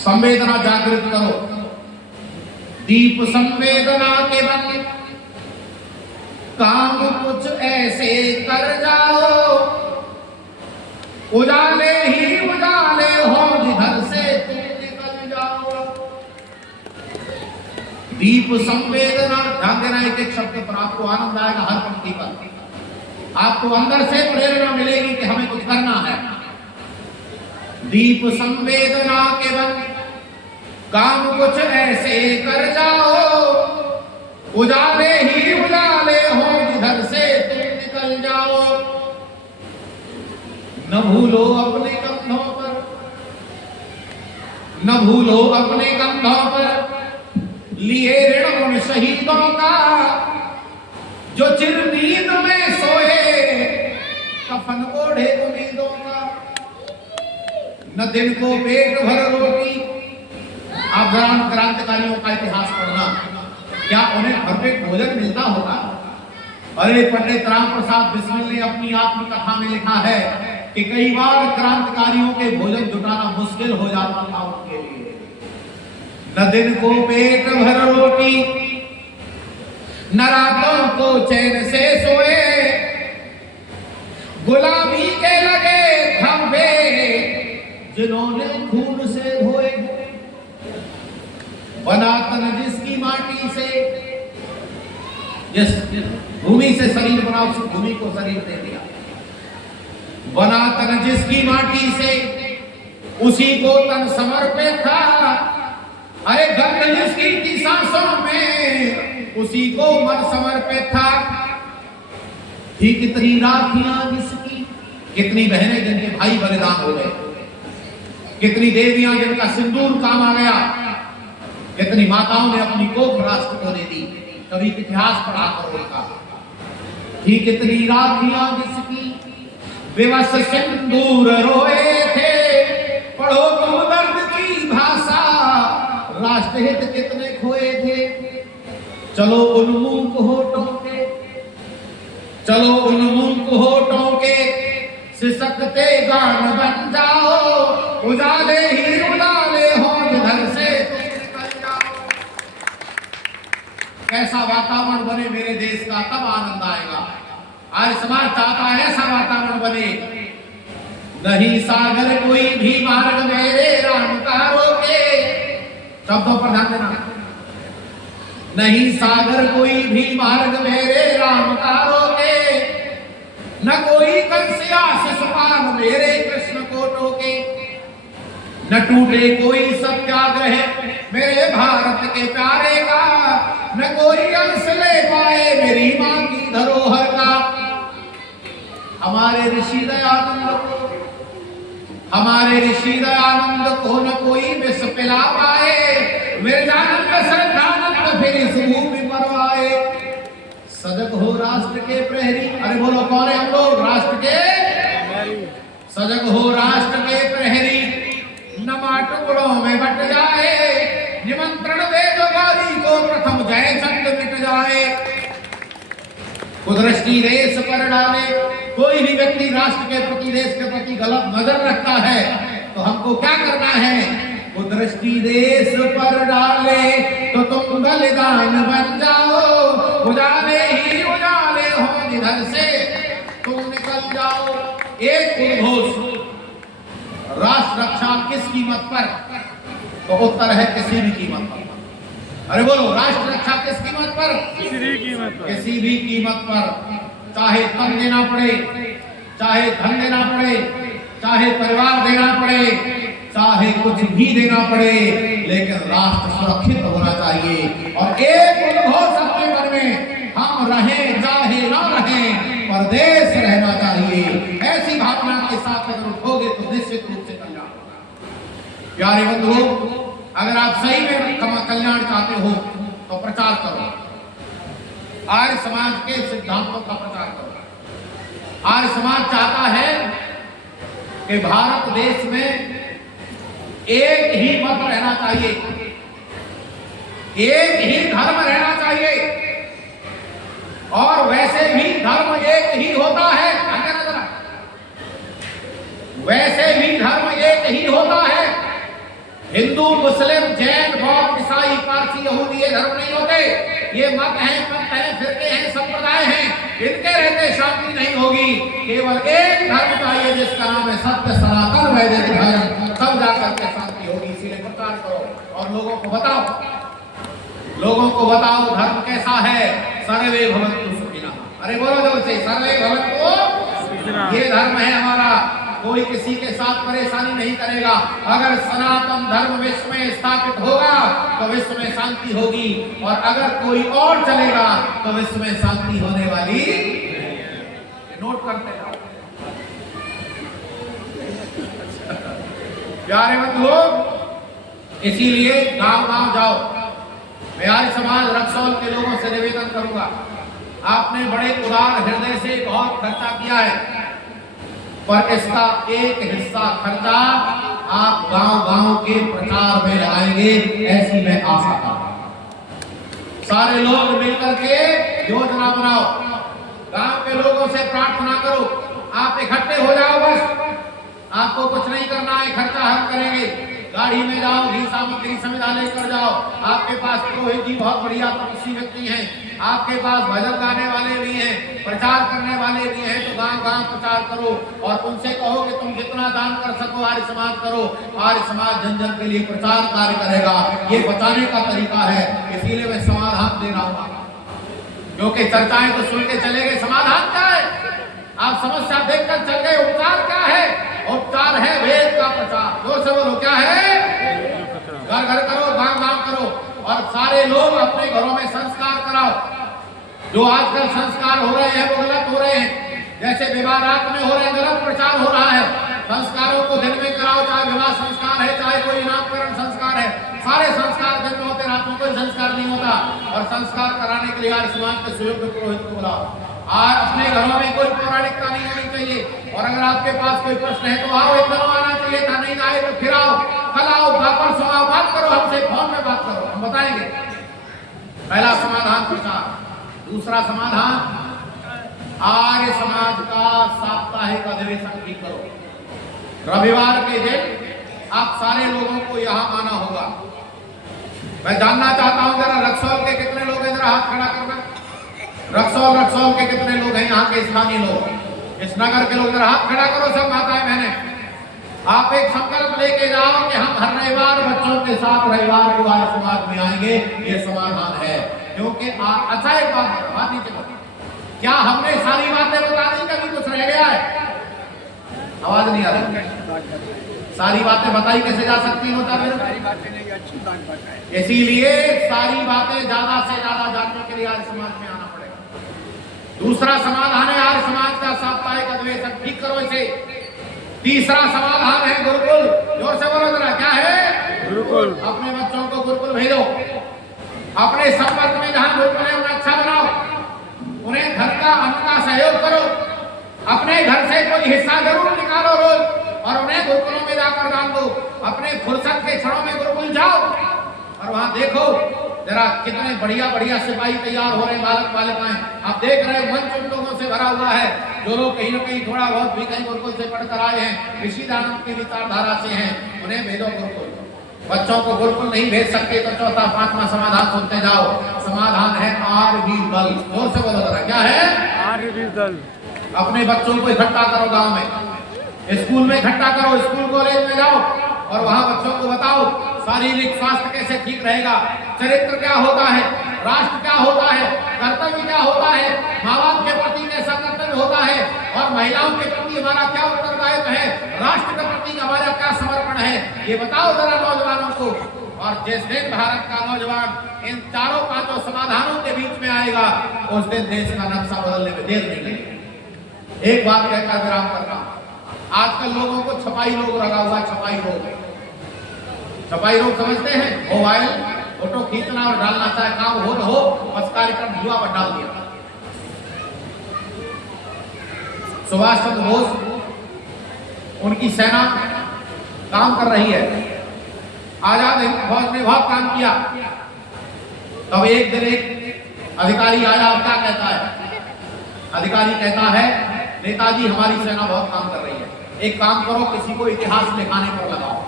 संवेदना जागृत करो। दीप संवेदना के बन काम कुछ ऐसे कर जाओ, उजाले ही उजाले हो जिधर से तुम निकल जाओ। दीप संवेदना, ध्यान देना एक एक शब्द पर, आपको आनंद आएगा हर पंक्ति पर। आपको अंदर से प्रेरणा मिलेगी कि हमें कुछ करना है। दीप संवेदना के बन काम कुछ ऐसे कर जाओ, उजाले ही उजाले हो जिधर से तुम निकल जाओ। न भूलो अपने कंधों पर, न भूलो अपने कंधों पर लिए ऋण उन शहीदों का, जो चिरनींद में सोए कफन ओढ़े उम्मीदों का। न दिन को पेट भर रोटी, आप जरा क्रांतिकारियों का इतिहास पढ़ना, क्या उन्हें भरपेट भोजन मिलता होगा? अरे पंडित राम प्रसाद बिस्मिल ने अपनी आत्मकथा में लिखा है कि कई बार क्रांतिकारियों के भोजन जुटाना मुश्किल हो जाता था उनके लिए। न दिन को पेट भर रोटी, न रातों को चैन से सोए, गुलामी के लगे खंभे जिन्होंने खून से धोए। बना तन जिसकी माटी से, जिस भूमि से शरीर बना उस भूमि को शरीर दे दिया। बना तन जिसकी माटी से उसी को तन समर्पित था। अरे गंध जिसकी थी सांसों में उसी को मन समर्पित था। थी कितनी राखियां जिसकी, कितनी बहनें जिनके भाई बलिदान हो गए, कितनी देवियां जिनका सिंदूर काम आ गया, कितनी माताओं ने अपनी कोख राष्ट्र को दे दी। कभी इतिहास पढ़ा करो उनका। थी कितनी राखियां जिसकी विवश सिंदूर रोए थे, पढ़ो तुम दर्द की भाषा, राष्ट्रहित कितने खोए थे। चलो उन्मुख होठों के, चलो उन्मुख होठों के सिसकते गान बन जाओ, उजाले ही उजाले हो जिधर से तुम निकल जाओ। कैसा वातावरण बने मेरे देश का, तब आनंद आएगा। आज समाज चाहता है ऐसा वातावरण बने। नहीं सागर कोई भी मार्ग मेरे राम का रोके, शब्दों पर ध्यान देना। नहीं सागर कोई भी मार्ग मेरे राम का रोके, न कोई कंसिया शिशुपाल मेरे कृष्ण को टोके। न टूटे कोई सत्याग्रह मेरे भारत के प्यारे का, न कोई अंश ले पाए मेरी मां की धरोहर का। हमारे ऋषि दयानंद को, हमारे ऋषि दयानंद को न कोई विष पिला पाए, मिर्जानंद श्रद्धानंद फिर इस भूमि पर आए। सजग हो राष्ट्र के प्रहरी, अरे बोलो कौन है हम लोग? राष्ट्र के सजग हो राष्ट्र के प्रहरी, नमा टुकड़ों में बट जाए, निमंत्रण दे जो गारी को प्रथम जय चंद मिट जाए। कुदृष्टि देश पर डाले, कोई भी व्यक्ति राष्ट्र के प्रति, देश के प्रति गलत नजर रखता है तो हमको क्या करना है? कुदृष्टि देश पर डाले तो तुम बलिदान बन जाओ, उजाले ही उजाले हो जिधर से तुम निकल जाओ। एक उद्घोष, राष्ट्र रक्षा किस कीमत पर? तो उत्तर है किसी भी कीमत पर। अरे बोलो, राष्ट्र रक्षा किस कीमत पर? किसी भी कीमत पर, किसी भी कीमत पर। चाहे तन देना पड़े, चाहे धन देना पड़े, चाहे परिवार देना पड़े, चाहे कुछ भी देना पड़े, लेकिन राष्ट्र सुरक्षित होना चाहिए। और एक उद्घोष अपने मन में, हम रहें चाहे ना रहें, पर देश रहना चाहिए। ऐसी भावना के साथ अगर उठोगे तो निश्चित रूप से कल्याण होगा। प्यारे बंधुओं, अगर आप सही में कल्याण चाहते हो तो प्रचार करो, आर्य समाज के सिद्धांतों का प्रचार करो। आर्य समाज चाहता है कि भारत देश में एक ही मत रहना चाहिए, एक ही धर्म रहना चाहिए, और वैसे भी धर्म एक ही होता है। वैसे भी धर्म एक ही होता है। हिंदू, मुस्लिम, जैन, बौद्ध, ईसाई, पारसी, यहूदी ये धर्म नहीं होते। ये मत हैं, पंथ हैं, फिरके हैं, संप्रदाय हैं। इनके रहते शांति नहीं होगी। केवल एक धर्म चाहिए जिसका नाम है सत्य सनातन वैदिक धर्म, तब जाकर के शांति होगी। इसीलिए प्रचार करो और लोगों को बताओ, धर्म कैसा है। सर्वे भवन्तु सुखिनः। अरे बोलो जोर से, सर्वे भवन्तु। ये धर्म है हमारा, कोई किसी के साथ परेशानी नहीं करेगा। अगर सनातन धर्म विश्व में स्थापित होगा तो विश्व में शांति होगी, और अगर कोई और चलेगा तो विश्व में शांति होने वाली। नोट करते जाओ प्यारे बंधुओं। इसीलिए गांव गांव जाओ। मैं आर्य समाज रक्सौल के लोगों से निवेदन करूंगा, आपने बड़े उदार हृदय से बहुत खर्चा किया है, पर इसका एक हिस्सा खर्चा आप गांव-गांव के प्रचार में लगाएंगे, ऐसी मैं आशा करता हूं। सारे लोग मिलकर के योजना बनाओ, गांव के लोगों से प्रार्थना करो, आप इकट्ठे हो जाओ। बस आपको कुछ नहीं करना है, खर्चा हम करेंगे। गाड़ी में जाओ, घी सामग्री समिधा लेकर जाओ। आपके पास पुरोहित जी बहुत बढ़िया तपस्वी व्यक्ति हैं, आपके पास भजन गाने वाले भी हैं, प्रचार करने वाले भी हैं, तो गांव गांव प्रचार करो और उनसे कहो कि तुम जितना दान कर सको आर्य समाज करो। आर्य समाज जन जन के लिए प्रचार कार्य करेगा। ये बचाने का तरीका है। इसीलिए मैं समाधान दे रहा हूँ, क्योंकि चर्चाएं तो सुन के चले गए, समाधान क्या है? आप समस्या देखकर चल गए, उपचार क्या है? उपचार है वेद का प्रचार। जोर से बोलो, क्या है? घर घर करो, गांव गांव करो, और सारे लोग अपने घरों में संस्कार कराओ। जो आजकल संस्कार हो रहे हैं वो गलत हो रहे हैं। जैसे विवाह रात में हो रहे हैं, गलत प्रचार हो रहा है। संस्कारों को दिन में कराओ, चाहे विवाह संस्कार है, चाहे कोई नामकरण संस्कार है। सारे संस्कार दिन में होते, रात में कोई संस्कार नहीं होता। और संस्कार कराने के लिए आर्य समाज के सुयोग्य पुरोहित को बुलाओ। और अपने घरों में कोई पौराणिकता नहीं होनी चाहिए। और अगर आपके पास कोई प्रश्न है तो आओ, एकदम आना चाहिए था, नहीं आए तो फिर आओ, कल आओ, परसों आओ, बात करो हमसे, फोन में बात करो, हम बताएंगे। पहला समाधान प्रचार। दूसरा समाधान, आर्य समाज का साप्ताहिक अधिवेशन भी करो। रविवार के दिन आप सारे लोगों को यहाँ आना होगा। मैं जानना चाहता हूँ जरा रक्सौल के कितने लोग हैं, जरा हाथ खड़ा करना। रक्सौल के कितने लोग हैं, यहाँ के स्थानीय लोग, इस नगर के लोग, जरा हाथ खड़ा करो सब माताएं बहनें। आप एक संकल्प लेके जाओ कि हम हर रविवार बच्चों के साथ रविवार को आर्य समाज में आएंगे। ये समाधान है, क्योंकि अच्छा एक बात नीचे बताओ, क्या हमने सारी बातें बता दी? कभी कुछ रह गया है? आवाज नहीं आ रही। सारी बातें बताई कैसे जा सकती होता है? इसीलिए सारी बातें ज्यादा से ज्यादा जानने के लिए आर्य समाज में आना पड़ेगा। दूसरा समाधान है आर्य समाज का साप्ताहिक अधिवेशन, ठीक करो इसे। तीसरा समाधान है गुरुकुल। जोर से बोलो जरा, क्या है? गुरुकुल। अपने बच्चों को गुरुकुल भेजो। अपने संपर्क में जहां गुरुकुल है उन्हें अच्छा बनाओ, उन्हें घर का अन्न का सहयोग करो। अपने घर से कोई हिस्सा जरूर निकालो रोज, और उन्हें गुरुकुलों में जाकर डाल दो। अपने फुर्सत के क्षणों में गुरुकुल जाओ और वहां देखो जरा कितने बढ़िया बढ़िया सिपाही तैयार हो रहे हैं, बालक बालिकाएं। आप देख रहे हैं मंच उन लोगों से भरा हुआ है जो लोग कहीं न कहीं थोड़ा बहुत भी कहीं गुरुकुल से पढ़कर आए हैं, ऋषिदानंद की विचारधारा से हैं, उन्हें भेजो गुरुकुल। बच्चों को गुरुकुल नहीं भेज सकते तो चौथा पांचवा समाधान सुनते जाओ। समाधान है आर्यवीर दल। जोर से बोलो जरा, क्या है? आर्यवीर दल। अपने बच्चों को इकट्ठा करो, गांव में, स्कूल में इकट्ठा करो, स्कूल कॉलेज में जाओ और वहां बच्चों को बताओ शारीरिक स्वास्थ्य कैसे ठीक रहेगा, चरित्र क्या होता है, राष्ट्र क्या होता है, कर्तव्य क्या होता है, माँ बाप के प्रति कैसा कर्तव्य होता है, और महिलाओं के प्रति हमारा क्या उत्तरदायित्व है, राष्ट्र के प्रति हमारा क्या समर्पण है, ये बताओ जरा नौजवानों को। और जिस दिन भारत का नौजवान इन चारों पांचों समाधानों के बीच में आएगा, उस दिन देश का नक्शा बदलने में देर नहीं लगेगी। एक बात कहकर विराम करना, आजकल लोगों को छपाई रोग लगा हुआ। छपाई रोग समझते हैं? मोबाइल फोटो खींचना और डालना, चाहे काम हो तो हो, बस कार्यक्रम युवा पर डाल दिया। सुभाष चंद्र बोस, उनकी सेना काम कर रही है, आजाद हिंद फौज ने बहुत काम किया। तब एक दिन एक अधिकारी आया और क्या कहता है? अधिकारी कहता है, नेताजी हमारी सेना बहुत काम कर रही है, एक काम करो, किसी को इतिहास लिखाने पर लगाओ।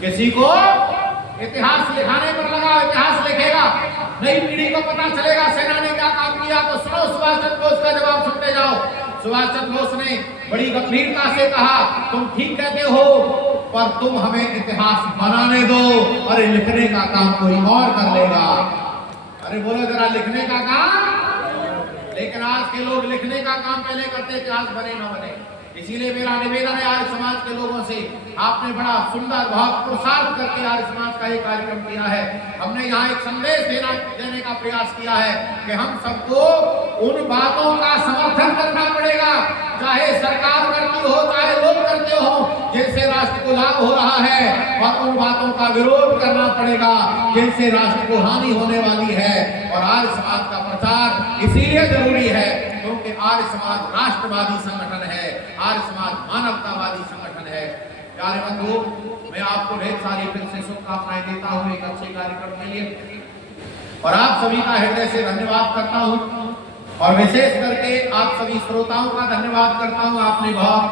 किसी को इतिहास लिखाने पर लगा, इतिहास लिखेगा, नई पीढ़ी को पता चलेगा सेना ने क्या काम किया। तो सुनो सुभाष चंद्र बोस का जवाब सुनते जाओ। सुभाष चंद्र बोस ने बड़ी गंभीरता से कहा, तुम ठीक कहते हो, पर तुम हमें इतिहास बनाने दो, अरे लिखने का काम कोई और कर लेगा। अरे बोलो जरा, लिखने का काम। लेकिन आज के लोग लिखने का काम पहले करते, इतिहास बने ना बने। इसीलिए मेरा निवेदन है आर्य समाज के लोगों से, आपने बड़ा सुंदर भाव पुरुषार्थ करके आर्य समाज का एक कार्यक्रम किया है। हमने यहाँ एक संदेश देने का प्रयास किया है कि हम सबको उन बातों का समर्थन करना पड़ेगा, चाहे सरकार करती हो, चाहे लोग करते हो, जिनसे राष्ट्र को लाभ हो रहा है, और उन बातों का विरोध करना पड़ेगा जिनसे राष्ट्र को हानि होने वाली है। और आर्य समाज का प्रचार इसीलिए जरूरी है क्योंकि आर्य समाज राष्ट्रवादी संगठन है, आर्य समाज मानवतावादी संगठन है। प्यारे बंधु, मैं आपको ढेर सारी फिर से शुभकामनाएं देता हूँ एक अच्छे कार्यक्रम के लिए, और आप सभी का हृदय से धन्यवाद करता हूँ, और विशेष करके आप सभी श्रोताओं का धन्यवाद करता हूँ। आपने बहुत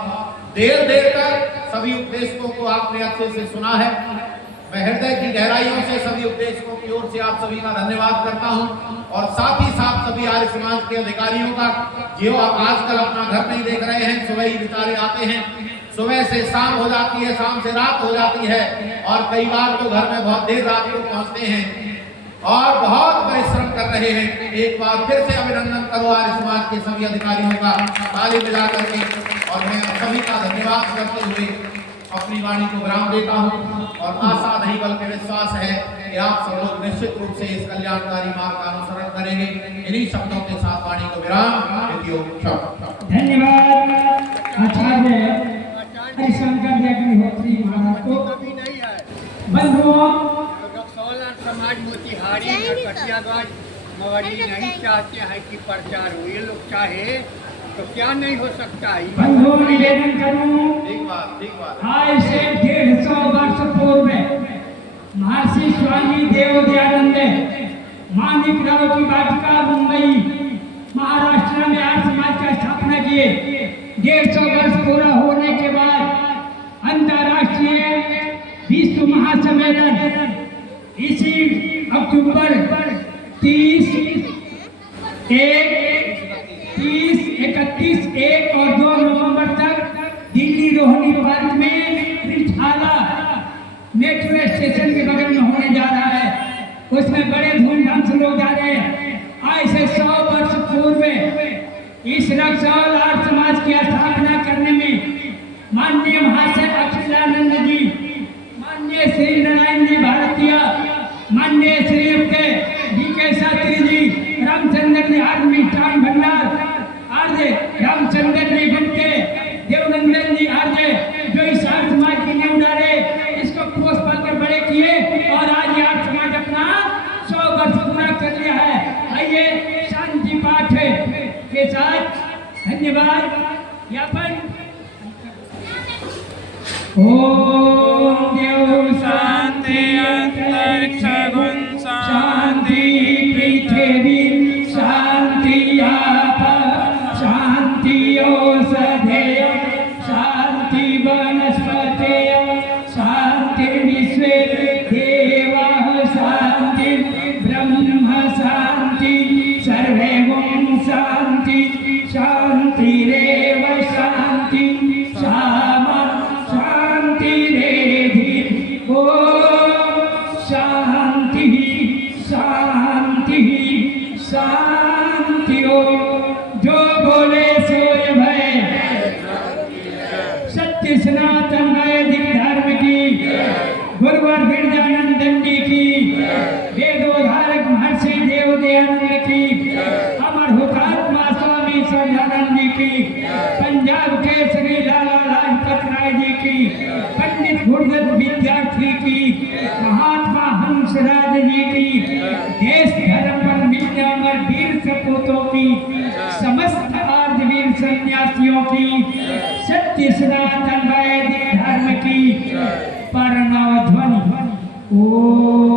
देर तक सभी उपदेशकों को आपने अच्छे से सुना है। मैं हृदय की गहराइयों से सभी उपदेशकों की ओर से आप सभी का धन्यवाद करता हूं, और साथ ही साथ सभी आर्य समाज के अधिकारियों का, जो आप आजकल अपना घर नहीं देख रहे हैं, सुबह ही बेचारे आते हैं, सुबह से शाम हो जाती है, शाम से रात हो जाती है, और कई बार तो घर में बहुत देर रात को पहुंचते हैं और बहुत परिश्रम कर रहे हैं। एक बार फिर से अभिनंदन करो आर्य समाज के सभी अधिकारियों का, ताली बजा करके, और मैं सभी का धन्यवाद करते हुए अपनी वाणी को विराम देता हूं, और आशा नहीं बल्कि विश्वास है कि आप सब लोग निश्चित रूप से इस कल्याणकारी मार्ग का अनुसरण करेंगे। इन्हीं शब्दों के साथ वाणी को विराम। धन्यवाद आचार्य हरिशंकर अग्निहोत्री महाराज को। बंधुओं, समाज मोतिहारी नरकटियागंज मवड़ी नहीं चाहते हैं कि प्रचार हो, ये लोग चाहे तो क्या नहीं हो सकता है। बंधुओं, निवेदन करूं, ठीक बात। आज से 150 वर्ष पूर्व महर्षि स्वामी देवदयानंद माणिकराव की वाटिका मुंबई महाराष्ट्र में आर्य समाज की स्थापना किए। 150 वर्ष पूरा होने के बाद अंतर्राष्ट्रीय विश्व महासम्मेलन इसी अक्टूबर 30, 31, 1 और 2 नवंबर तक दिल्ली रोहिणी पार्क में त्रिठाला मेट्रो स्टेशन के बगल में होने जा रहा है। उसमें बड़े धूमधाम से लोग जा रहे हैं। आज से 100 वर्ष पूर्व इस रक्सौल आर्य समाज की स्थापना करने में माननीय महाशय अखिलानंद जी, माननीय श्री नारायण जी भारतीय, माननीय श्री डी.के. शास्त्री जी, रामचंद्र जी आर्य मिष्ठान भंडार आर्य, रामचंद्र जी गुप्ते, देवनंदन जी आर्य, जो इस आर्य समाज की नींव डाले, इसको पोष पालकर बड़े किए, और आज आर्य समाज अपना 100 वर्ष पूरा कर लिया है। आइए शांति पाठ के साथ धन्यवाद ज्ञापन। ओम देव शांति अंतरिक्ष गुण शांति पृथ्वी शांति आप शांति औषधेय शांति वनस्पते शांति विश्वे देवा शांति ब्रह्म शांति सर्वे ओम शांति शांतिरेव शांति शामा शांतिरेधि ओम शांति शांति शांति ओम। जो बोले सोए भय, सत्य सनातन वैदिक धर्म की, गुरुवर गिरजानंदन जी की, वेदोधारक महर्षि देवदयानंद की, अमर हुतात्मा स्वामी सदानंद जी की, पंजाब के श्री लाला लाजपत राय जी की, पंडित गुरुदत्त विद्यार्थी की, महात्मा हंसराज जी की, देश धर्म पर मिलकर वीर सपूतों की, समस्त आर्यवीर सन्यासियों की, सत्य सनातन वैदिक धर्म की प्रणव ध्वनि। ओम।